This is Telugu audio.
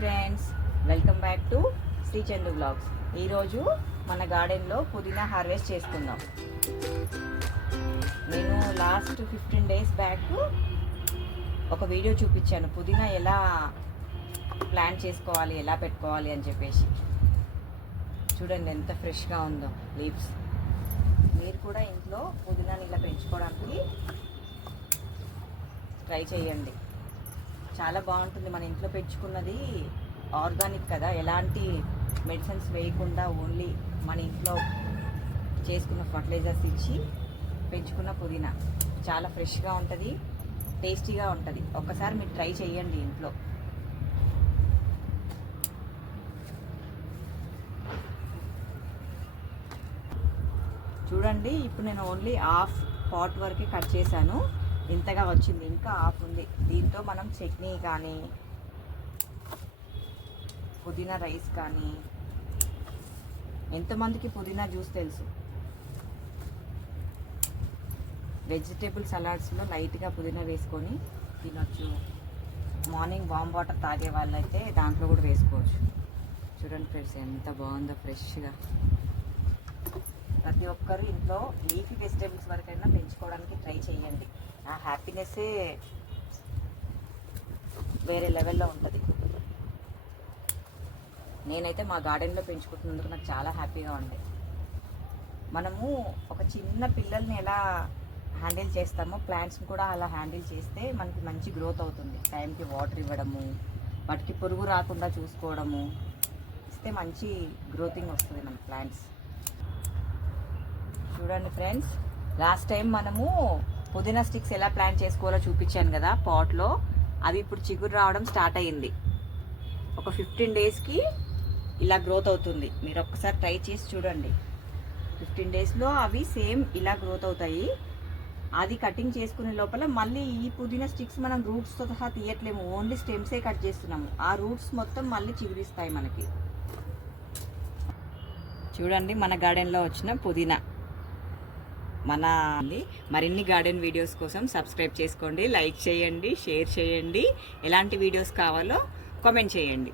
Friends, welcome back to Shri Chandu blogs. ఈరోజు మన గార్డెన్లో పుదీనా హార్వెస్ట్ చేసుకుందాం. నేను లాస్ట్ 15 days బ్యాక్ ఒక వీడియో చూపించాను పుదీనా ఎలా ప్లాంట్ చేసుకోవాలి, ఎలా పెట్టుకోవాలి అని చెప్పేసి. చూడండి ఎంత ఫ్రెష్గా ఉందో లీవ్స్. మీరు కూడా ఇంట్లో పుదీనాని ఇలా పెంచుకోవడానికి ట్రై చేయండి. చాలా బాగుంటుంది. మన ఇంట్లో పెంచుకున్నది ఆర్గానిక్ కదా, ఎలాంటి మెడిసిన్స్ వేయకుండా ఓన్లీ మన ఇంట్లో చేసుకున్న ఫర్టిలైజర్స్ ఇచ్చి పెంచుకున్న పుదీనా చాలా ఫ్రెష్గా ఉంటుంది, టేస్టీగా ఉంటుంది. ఒక్కసారి మీరు ట్రై చేయండి ఇంట్లో. చూడండి, ఇప్పుడు నేను ఓన్లీ హాఫ్ పాట్ వరకే కట్ చేశాను. ఇంతగా వచ్చింది, ఇంకా హాఫ్ ఉంది. దీంతో మనం చట్నీ కానీ పుదీనా రైస్ కానీ, ఎంతమందికి పుదీనా జ్యూస్ తెలుసు? వెజిటేబుల్ సలాడ్స్లో లైట్గా పుదీనా వేసుకొని తినొచ్చు. మార్నింగ్ వామ్ వాటర్ తాగే వాళ్ళైతే దాంట్లో కూడా వేసుకోవచ్చు. చూడండి ఫ్రెండ్స్ ఎంత బాగుందో ఫ్రెష్గా. ప్రతి ఒక్కరు ఇంట్లో లీఫీ వెజిటేబుల్స్ వరకైనా పెంచుకోవడానికి ట్రై చేయండి. ఆ హ్యాపీనెస్సే వేరే లెవెల్లో ఉంటుంది. నేనైతే మా గార్డెన్లో పెంచుకుంటున్నందుకు నాకు చాలా హ్యాపీగా ఉంది. మనము ఒక చిన్న పిల్లల్ని ఎలా హ్యాండిల్ చేస్తామో ప్లాంట్స్ని కూడా అలా హ్యాండిల్ చేస్తే మనకి మంచి గ్రోత్ అవుతుంది. టైంకి వాటర్ ఇవ్వడము, వాటికి పురుగు రాకుండా చూసుకోవడము ఇస్తే మంచి గ్రోతింగ్ వస్తుంది మన ప్లాంట్స్. చూడండి ఫ్రెండ్స్, లాస్ట్ టైం మనము పుదీనా స్టిక్స్ ఎలా ప్లాంట్ చేసుకోవాలో చూపించాను కదా పాట్లో. అవి ఇప్పుడు చిగురు రావడం స్టార్ట్ అయ్యింది. ఒక 15 daysకి ఇలా గ్రోత్ అవుతుంది. మీరు ఒక్కసారి ట్రై చేసి చూడండి. 15 daysలో అవి సేమ్ ఇలా గ్రోత్ అవుతాయి. అది కటింగ్ చేసుకునే లోపల మళ్ళీ ఈ పుదీనా స్టిక్స్ మనం రూట్స్తో సహా తీయట్లేము, ఓన్లీ స్టెమ్సే కట్ చేస్తున్నాము. ఆ రూట్స్ మొత్తం మళ్ళీ చిగురిస్తాయి మనకి. చూడండి మన గార్డెన్లో వచ్చిన పుదీనా. మరిన్ని గార్డెన్ వీడియోస్ కోసం సబ్స్క్రైబ్ చేసుకోండి, లైక్ చేయండి, షేర్ చేయండి. ఎలాంటి వీడియోస్ కావాలో కామెంట్ చేయండి.